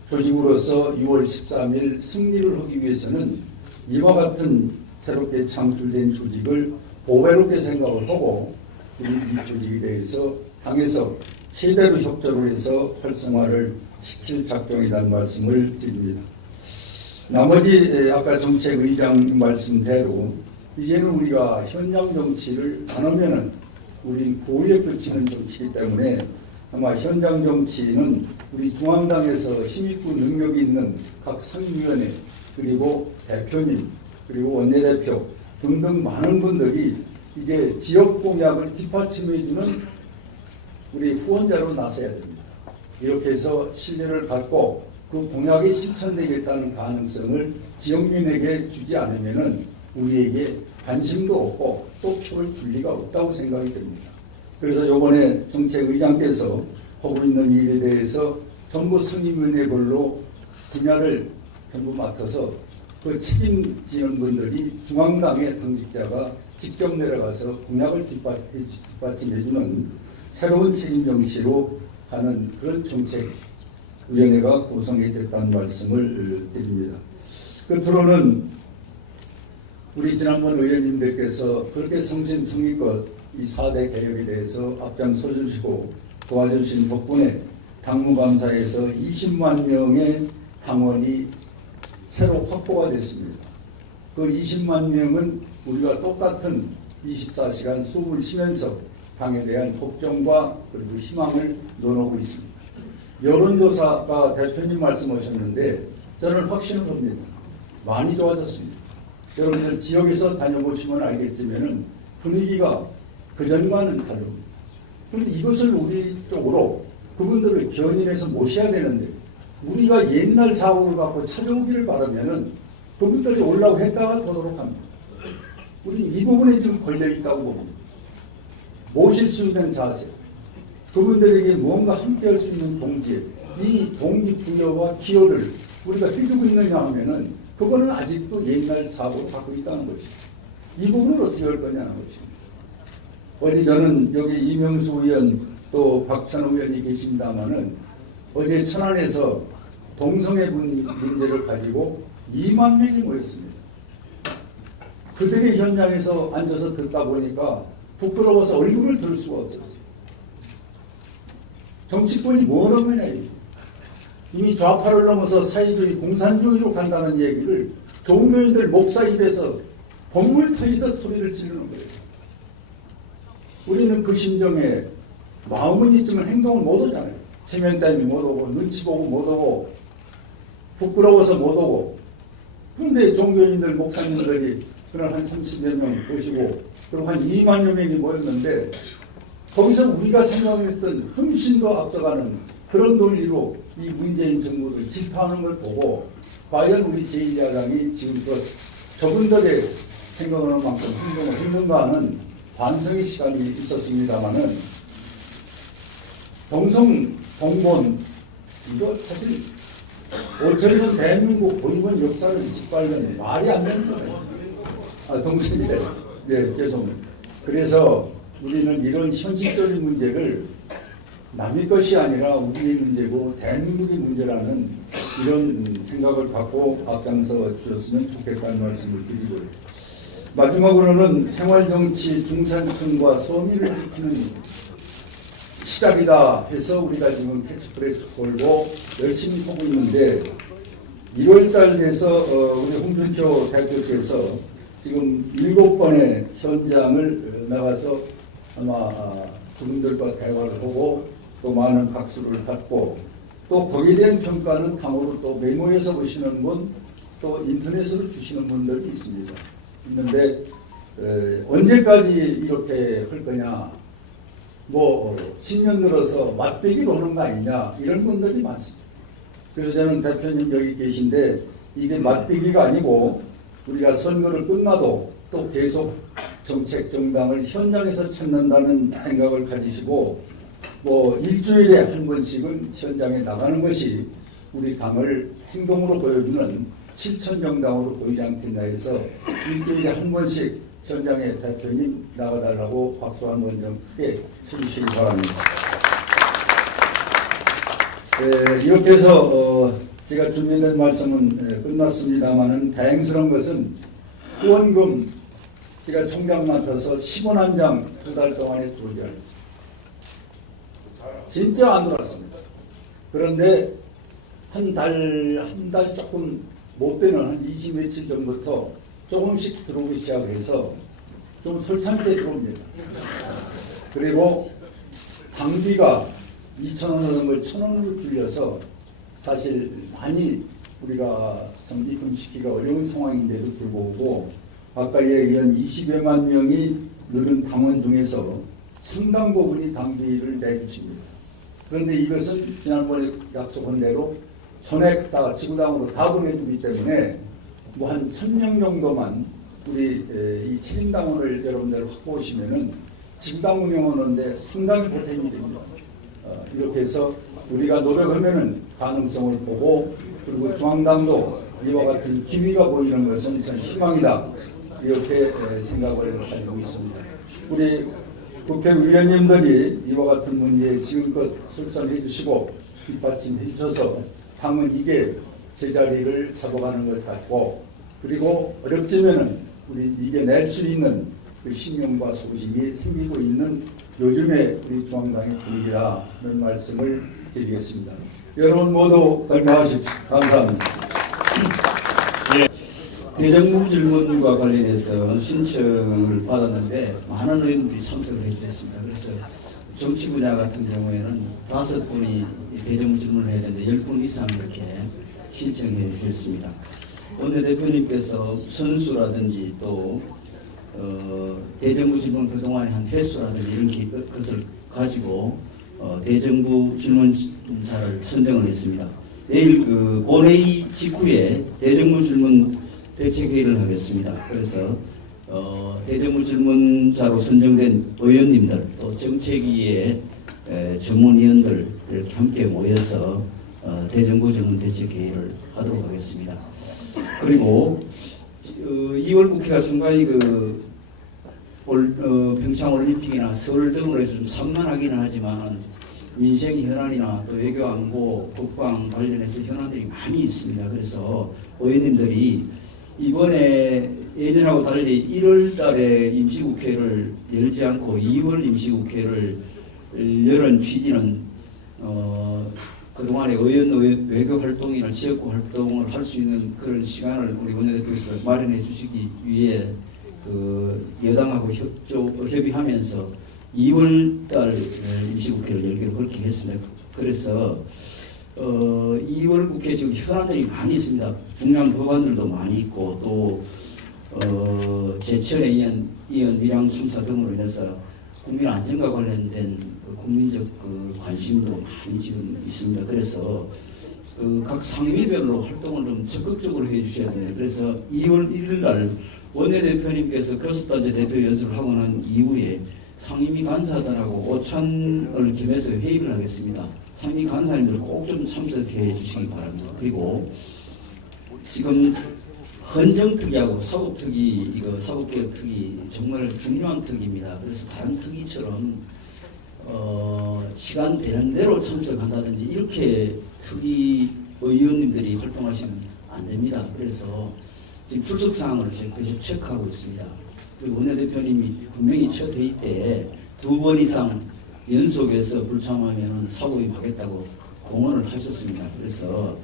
조직으로서 6월 13일 승리를 하기 위해서는 이와 같은 새롭게 창출된 조직을 보배롭게 생각을 하고 우리 이 조직에 대해서 당에서 최대로 협조를 해서 활성화를 시킬 작정이라는 말씀을 드립니다. 나머지 아까 정책의장 말씀대로 이제는 우리가 현장 정치를 안 하면은 우리 고위에 쫓기는 정치이기 때문에 아마 현장 정치는 우리 중앙당에서 힘있고 능력이 있는 각 상임위원회 그리고 대표님 그리고 원내대표 등등 많은 분들이 이게 지역 공약을 뒷받침해주는 우리 후원자로 나서야 됩니다. 이렇게 해서 신뢰를 갖고 그 공약이 실천되겠다는 가능성을 지역민에게 주지 않으면은 우리에게 관심도 없고 또 표를 줄 리가 없다고 생각이 됩니다. 그래서 이번에 정책의장께서 하고 있는 일에 대해서 전부 상임위원회별로 분야를 전부 맡아서 그 책임지는 분들이 중앙당의 당직자가 직접 내려가서 공약을 뒷받침해주는 새로운 책임 정치로 가는 그런 정책위원회가 구성이 됐다는 말씀을 드립니다. 끝으로는 우리 지난번 의원님들께서 그렇게 성심성의껏 이 4대 개혁에 대해서 앞장서 주시고 도와주신 덕분에 당무감사에서 20만 명의 당원이 새로 확보가 됐습니다. 그 20만 명은 우리가 똑같은 24시간 숨을 쉬면서 당에 대한 걱정과 그리고 희망을 논하고 있습니다. 여론조사가 대표님 말씀하셨는데 저는 확신을 합니다. 많이 좋아졌습니다. 여러분들 지역에서 다녀보시면 알겠지만 분위기가 그전과는 다릅니다. 그런데 이것을 우리 쪽으로 그분들을 견인해서 모셔야 되는데 우리가 옛날 사고를 갖고 찾아오기를 바라면은 그분들이 올라오고 했다가 도도록 합니다. 우리는 이 부분에 좀 걸려있다고 봅니다. 모실 수 있는 자세, 그분들에게 무언가 함께할 수 있는 동기, 이 동기부여와 기여를 우리가 해주고 있느냐 하면은 그거는 아직도 옛날 사고를 갖고 있다는 것입니다. 이 부분을 어떻게 할 거냐는 것입니다. 어제 저는 여기 이명수 의원 또 박찬호 의원이 계십니다마는 어제 천안에서 동성애 문제를 가지고 2만 명이 모였습니다. 그들이 현장에서 앉아서 듣다 보니까 부끄러워서 얼굴을 들 수가 없었어요. 정치권이 뭐라는 거냐 이게. 이미 좌파를 넘어서 사회주의, 공산주의로 간다는 얘기를 조명인들 목사 입에서 법물 터지듯 소리를 지르는 거예요. 우리는 그 심정에 마음은 있지만 행동을 못 하잖아요. 체면 때문에 못 오고 눈치 보고 못 오고 부끄러워서 못 오고. 그런데 종교인들 목사님들이 그날 한 30여 명 오시고 그리고 한 2만여 명이 모였는데 거기서 우리가 생각했던 훨씬 더 앞서가는 그런 논리로 이 문재인 정부를 질타하는 걸 보고 과연 우리 제1야당이 지금껏 저분들의 생각하는 만큼 행동을 했는가 하는 반성의 시간이 있었습니다마는 동성, 동본 이거 사실 5천년 대한민국 고유한 역사를 짓밟는 말이 안 되는 거예요. 동생이래. 네, 죄송합니다. 그래서 우리는 이런 현실적인 문제를 남의 것이 아니라 우리의 문제고 대한민국의 문제라는 이런 생각을 갖고 앞장서 주셨으면 좋겠다는 말씀을 드리고요. 마지막으로는 생활정치 중산층과 서민을 지키는 시작이다 해서 우리가 지금 캐치프레이스 걸고 열심히 하고 있는데 1월달 돼서 우리 홍준표 대표께서 지금 7번의 현장을 나가서 아마 그분들과 대화를 하고 또 많은 박수를 받고 또 거기에 대한 평가는 당으로 또 메모해서 보시는 분 또 인터넷으로 주시는 분들이 있습니다. 있는데 언제까지 이렇게 할 거냐 뭐 10년 들어서 맞배기 노는 거 아니냐 이런 분들이 많습니다. 그래서 저는 대표님 여기 계신데 이게 맞배기가 아니고 우리가 선거를 끝나도 또 계속 정책 정당을 현장에서 찾는다는 생각을 가지시고 뭐 일주일에 한 번씩은 현장에 나가는 것이 우리 당을 행동으로 보여주는 실천 정당으로 보이지 않겠나 해서 일주일에 한 번씩 현장에 대표님 나가달라고 박수 한 번 좀 크게 쳐주시기 바랍니다. 이렇게 해서 제가 준비된 말씀은 끝났습니다만은 다행스러운 것은 후원금 제가 총장 맡아서 10원 한 장 2달 동안에 들어오지 않았습니다. 진짜 안 들어왔습니다. 그런데 한 달 조금 못 되는 한 20 며칠 전부터 조금씩 들어오기 시작해서 좀 설참게 들어옵니다. 그리고 당비가 2,000원 하는 걸 1,000원으로 줄여서 사실 많이 우리가 좀 입금시키기가 어려운 상황인데도 불구하고 아까 얘기한 20여만 명이 늘은 당원 중에서 상당 부분이 당비를 내주십니다. 그런데 이것은 지난번에 약속한 대로 전액 다 지구당으로 다 보내주기 때문에 뭐 한 1,000명 정도만 우리 이 책임당원을 여러분들 갖고 오시면은 지구당 운영하는데 상당히 보탬이 됩니다. 이렇게 해서 우리가 노력하면은 가능성을 보고 그리고 중앙당도 이와 같은 기미가 보이는 것은 전 희망이다. 이렇게 생각을 가지고 있습니다. 우리 국회의원님들이 이와 같은 문제에 지금껏 설산해 주시고 뒷받침해 주셔서 당은 이제 제자리를 잡아가는 것 같고 그리고 어렵지만은 우리 이겨낼 수 있는 그 신념과 소신이 생기고 있는 요즘의 우리 중앙당의 분위기라는 말씀을 드리겠습니다. 여러분 모두 건강하십시오. 감사합니다. 대정부 질문과 관련해서 신청을 받았는데 많은 의원들이 참석을 해주셨습니다. 그래서 정치 분야 같은 경우에는 5분이 대정부 질문을 해야 되는데 10분 이상 이렇게 신청해 주셨습니다. 원내대표님께서 선수라든지 또 대정부 질문 그동안에 한 횟수라든지 이런 것을 가지고 대정부 질문자를 선정을 했습니다. 내일 그 본회의 직후에 대정부 질문 대책회의를 하겠습니다. 그래서 대정부 질문자로 선정된 의원님들 또 정책위의 전문위원들 이렇게 함께 모여서 대정부 질문 대책회의를 하도록 하겠습니다. 그리고 2월 국회가 상당히 평창 올림픽이나 서울 등으로 해서 좀 산만하기는 하지만 민생 현안이나 또 외교 안보 국방 관련해서 현안들이 많이 있습니다. 그래서 의원님들이 이번에 예전하고 달리 1월 달에 임시국회를 열지 않고 2월 임시국회를 여는 취지는 그동안에 의원 외교 활동이나 지역구 활동을 할 수 있는 그런 시간을 우리 원내대표께서 마련해 주시기 위해 그 여당하고 협의하면서 2월 달 임시국회를 열기로 그렇게 했습니다. 그래서 2월 국회 지금 현안들이 많이 있습니다. 중요한 법안들도 많이 있고 또 제천의 이연 밀양 참사 등으로 인해서 국민 안전과 관련된 그 국민적 그 관심도 많이 지금 있습니다. 그래서 각 상임위별로 활동을 좀 적극적으로 해주셔야 됩니다. 그래서 2월 1일 날 원내대표님께서 교섭단체 대표 연설을 하고 난 이후에 상임위 간사들하고 오찬을 겸해서 회의를 하겠습니다. 상임위 간사님들 꼭 좀 참석해 주시기 바랍니다. 그리고 지금 헌정특위하고 사법특위, 이거 사법개혁특위 정말 중요한 특위입니다. 그래서 다른 특위처럼 시간 되는 대로 참석한다든지 이렇게 특위 의원님들이 활동하시면 안 됩니다. 그래서 지금 출석 사항을 계속 체크하고 있습니다. 그리고 원내대표님이 분명히 첫 회의 때 2번 이상 연속해서 불참하면 사고임하겠다고 공언을 하셨습니다. 그래서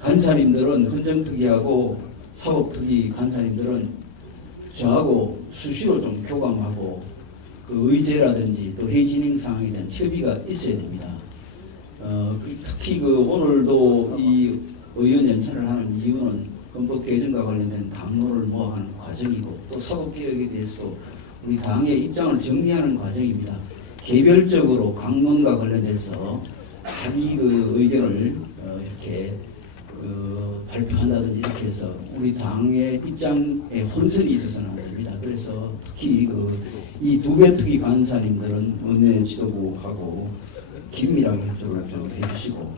간사님들은 헌정특위하고 사법특위 간사님들은 저하고 수시로 좀 교감하고 그 의제라든지 또 회의 진행 사항에 대한 협의가 있어야 됩니다. 특히 오늘도 이 의원 연찬을 하는 이유는 헌법 개정과 관련된 당론을 모아가는 과정이고 또 사법개혁에 대해서 우리 당의 입장을 정리하는 과정입니다. 개별적으로 강론과 관련해서 자기 의견을 이렇게 발표한다든지 이렇게 해서 우리 당의 입장에 혼선이 있어서는 안 됩니다. 그래서 특히 이 두 배 특위 간사님들은 원내 지도부하고 긴밀하게 협조를 좀 해주시고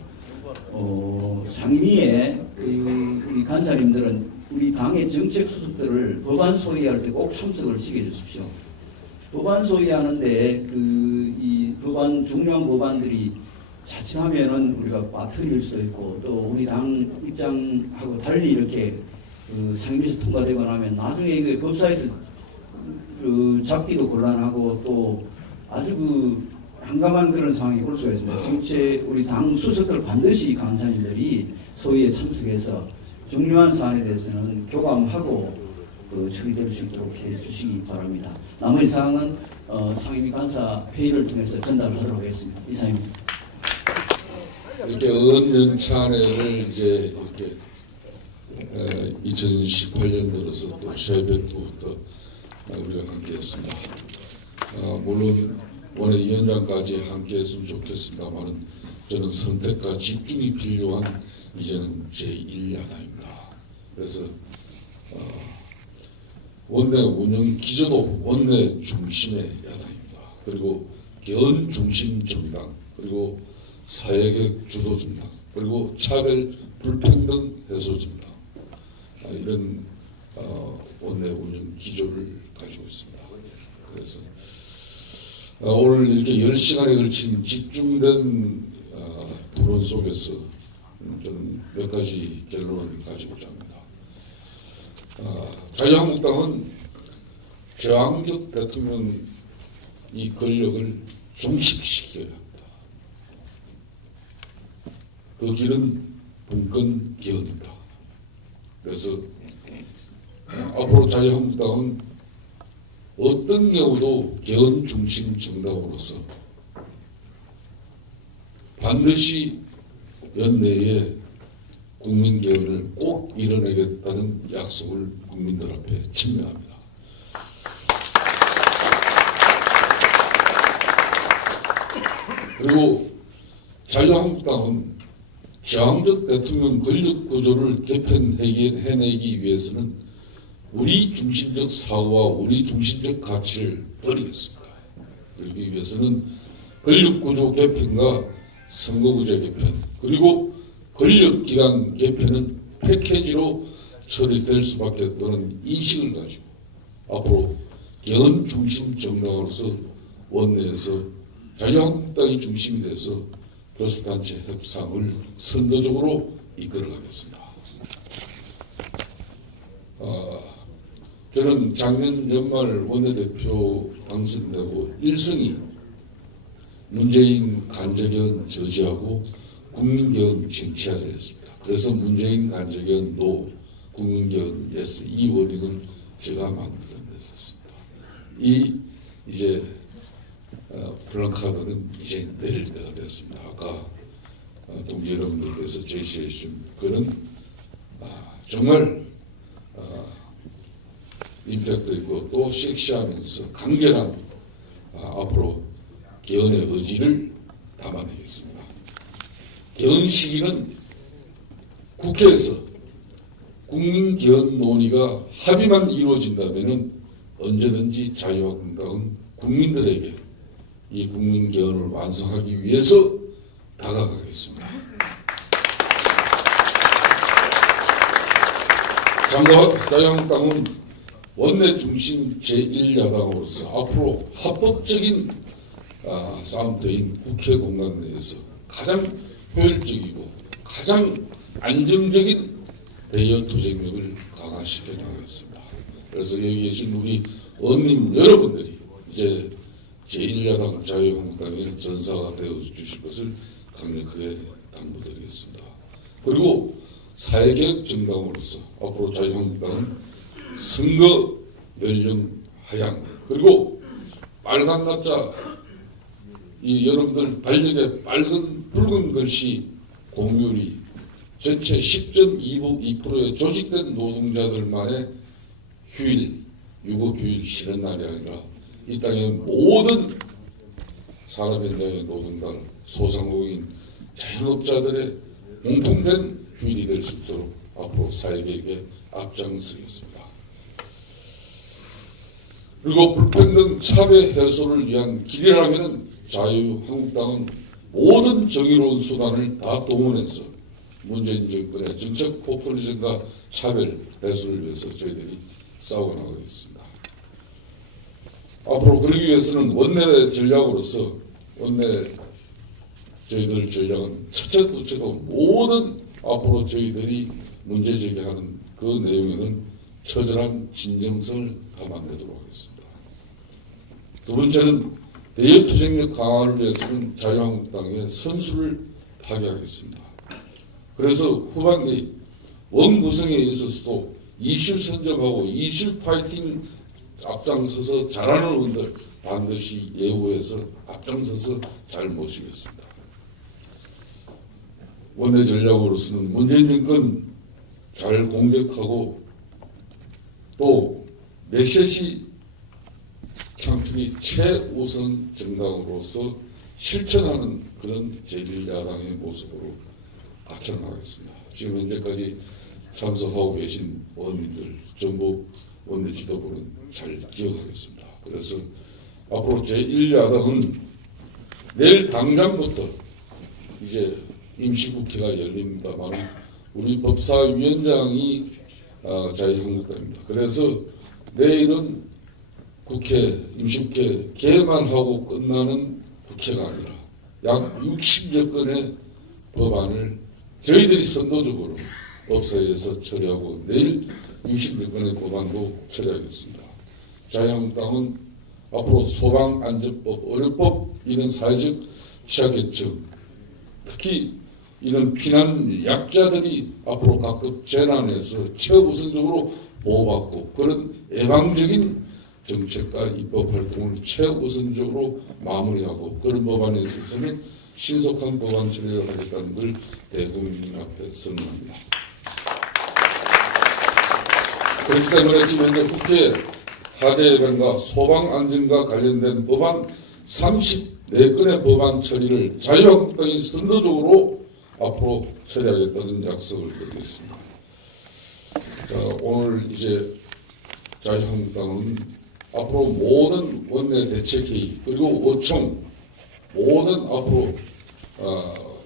상임위에 우리 간사님들은 우리 당의 정책 수습들을 법안 소위할 때 꼭 참석을 시켜주십시오. 법안 소위하는데 이 법안 중요한 법안들이 자칫하면은 우리가 빠뜨릴 수도 있고 또 우리 당 입장하고 달리 이렇게 상임위에서 통과되거나 하면 나중에 이거 법사에서 잡기도 곤란하고 또 아주 난감한 그런 상황이 올 수가 있습니다. 정책 우리 당 수석들 반드시 간사님들이 소위에 참석해서 중요한 사안에 대해서는 교감하고 처리될 수 있도록 해주시기 바랍니다. 나머지 사항은 상임위 간사 회의를 통해서 전달하도록 하겠습니다. 이상입니다. 이렇게 언연찬회를 이제 이렇게 2018년 들어서 또 쉐베트부터 우리가 함께했습니다. 물론 원외위원장까지 함께했으면 좋겠습니다만은 저는 선택과 집중이 필요한 이제는 제1야당입니다. 그래서 원내 운영 기조도 원내 중심의 야당입니다. 그리고 개헌 중심 정당, 그리고 사회개혁 주도 정당, 그리고 차별 불평등 해소 정당, 이런 원내 운영 기조를 가지고 있습니다. 그래서 오늘 이렇게 10시간에 걸친 집중된 토론 속에서 저는 몇 가지 결론을 가지고자 합니다. 자유한국당은 저항적 대통령 이 권력을 종식시켜야 합니다. 그 길은 분권 개헌입니다. 그래서 앞으로 자유한국당은 어떤 경우도 개헌 중심 정당으로서 반드시 연내에 국민 개헌을 꼭 이뤄내겠다는 약속을 국민들 앞에 침명합니다. 그리고 자유한국당은 저항적 대통령 권력 구조를 개편해내기 위해서는 우리 중심적 사고와 우리 중심적 가치를 버리겠습니다. 그러기 위해서는 권력구조 개편과 선거구제 개편, 그리고 권력기관 개편은 패키지로 처리될 수밖에 없다는 인식을 가지고 앞으로 개헌 중심 정당으로서 원내에서 자유한국당이 중심이 돼서 교섭단체 협상을 선도적으로 이끌어가겠습니다. 저는 작년 연말 원내대표 당선되고 1승이 문재인 간접개헌 저지하고 국민개헌 쟁취하자였습니다. 그래서 문재인 간접개헌 노, 국민개헌 예스, 이 워딩은 제가 만들어냈었습니다. 이제 플랜카드는 이제 내릴 때가 됐습니다. 아까 동지 여러분들께서 제시해 주신 그런 정말 임팩트 있고 또 섹시하면서 강렬한 앞으로 개헌의 의지를 담아내겠습니다. 개헌 시기는 국회에서 국민 개헌 논의가 합의만 이루어진다면 언제든지 자유한국당은 국민들에게 이 국민 개헌을 완성하기 위해서 다가가겠습니다. 자유한국당은 원내 중심 제1야당으로서 앞으로 합법적인 싸움터인 국회 공간 내에서 가장 효율적이고 가장 안정적인 대여 투쟁력을 강화시켜 나가겠습니다. 그래서 여기 계신 우리 의원님 여러분들이 이제 제1야당 자유한국당의 전사가 되어 주실 것을 강력하게 당부드리겠습니다. 그리고 사회개혁 정당으로서 앞으로 자유한국당은 선거 연령 하향, 그리고 빨간 날짜, 이 여러분들 발령에 붉은 글씨 공휴일이 전체 10.2%의 조직된 노동자들만의 휴일, 유급휴일 쉬는 날이 아니라 이 땅의 모든 산업 현장의 노동자, 소상공인, 자영업자들의 공통된 휴일이 될 수 있도록 앞으로 사회개혁에 앞장서겠습니다. 그리고 불평등 차별 해소를 위한 길이라면 자유한국당은 모든 정의로운 수단을 다 동원해서 문재인 정권의 정책 포퓰리즘과 차별 해소를 위해서 저희들이 싸워 나가겠습니다. 앞으로 그러기 위해서는 원내 전략으로서 원내 저희들 전략은 첫째 둘째도 모든 앞으로 저희들이 문제 제기하는 그 내용에는 처절한 진정성을 담아내도록 하겠습니다. 두 번째는 대외 투쟁력 강화를 위해서는 자유한국당의 선수를 파괴하겠습니다. 그래서 후반기 원구성에 있어서도 이슈 선점하고 이슈 파이팅 앞장서서 잘하는 분들 반드시 예우해서 앞장서서 잘 모시겠습니다. 원내 전략으로서는 문재인 정권 잘 공격하고 또 메시지 창출이 최우선 정당으로서 실천하는 그런 제1야당의 모습으로 갖춰나가겠습니다. 지금 현재까지 참석하고 계신 의원님들 전부 원내 지도부는 잘 기억하겠습니다. 그래서 앞으로 제1야당은 내일 당장부터 이제 임시국회가 열립니다만 우리 법사위원장이 자유한국당입니다. 그래서 내일은 국회, 임시국회 개만하고 끝나는 국회가 아니라 약 60여 건의 법안을 저희들이 선도적으로 법사위에서 처리하고 내일 60여 건의 법안도 처리하겠습니다. 자유한국당은 앞으로 소방안전법, 의료법, 이런 사회적 취약계층, 특히 이런 피난 약자들이 앞으로 각급 재난에서 최우선적으로 보호받고 그런 예방적인 정책과 입법 활동을 최우선적으로 마무리하고 그런 법안에 있어서는 신속한 법안 처리를 하겠다는 걸 대국민 앞에 선언합니다. 그렇기 때문에 지금 현재 국회 화재 예방과 소방 안전과 관련된 법안 34건의 법안 처리를 자유한국당이 선도적으로 앞으로 처리하겠다는 약속을 드리겠습니다. 자, 오늘 이제 자유한국당은 앞으로 모든 원내 대책회의 그리고 의총 모든 앞으로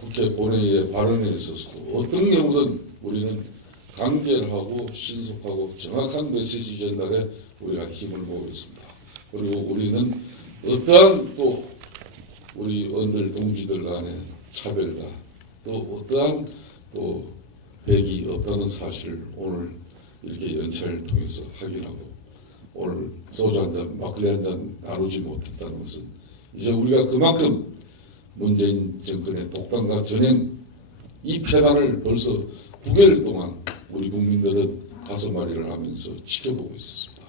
국회 본회의의 발언에 있어서도 어떤 경우든 우리는 간결하고 신속하고 정확한 메시지 전달에 우리가 힘을 모으겠습니다. 그리고 우리는 어떠한 또 우리 의원들 동지들 간의 차별과 또 어떠한 또 백이 없다는 사실을 오늘 이렇게 연차를 통해서 확인하고 오늘 소주 한 잔, 막걸리 한 잔 나누지 못했다는 것은 이제 우리가 그만큼 문재인 정권의 독단과 전행 이 폐단을 벌써 9개월 동안 우리 국민들은 가슴앓이를 하면서 지켜보고 있었습니다.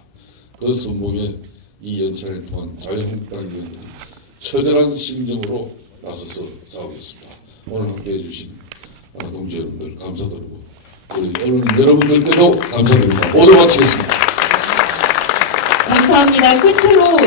그 선봉에 이 연차를 통한 자유한국당을 위한 처절한 심정으로 나서서 싸우겠습니다. 오늘 함께해 주신 동지 여러분들 감사드리고 우리 언론 여러분들께도 감사드립니다. 모두 마치겠습니다. 감사합니다. 끝으로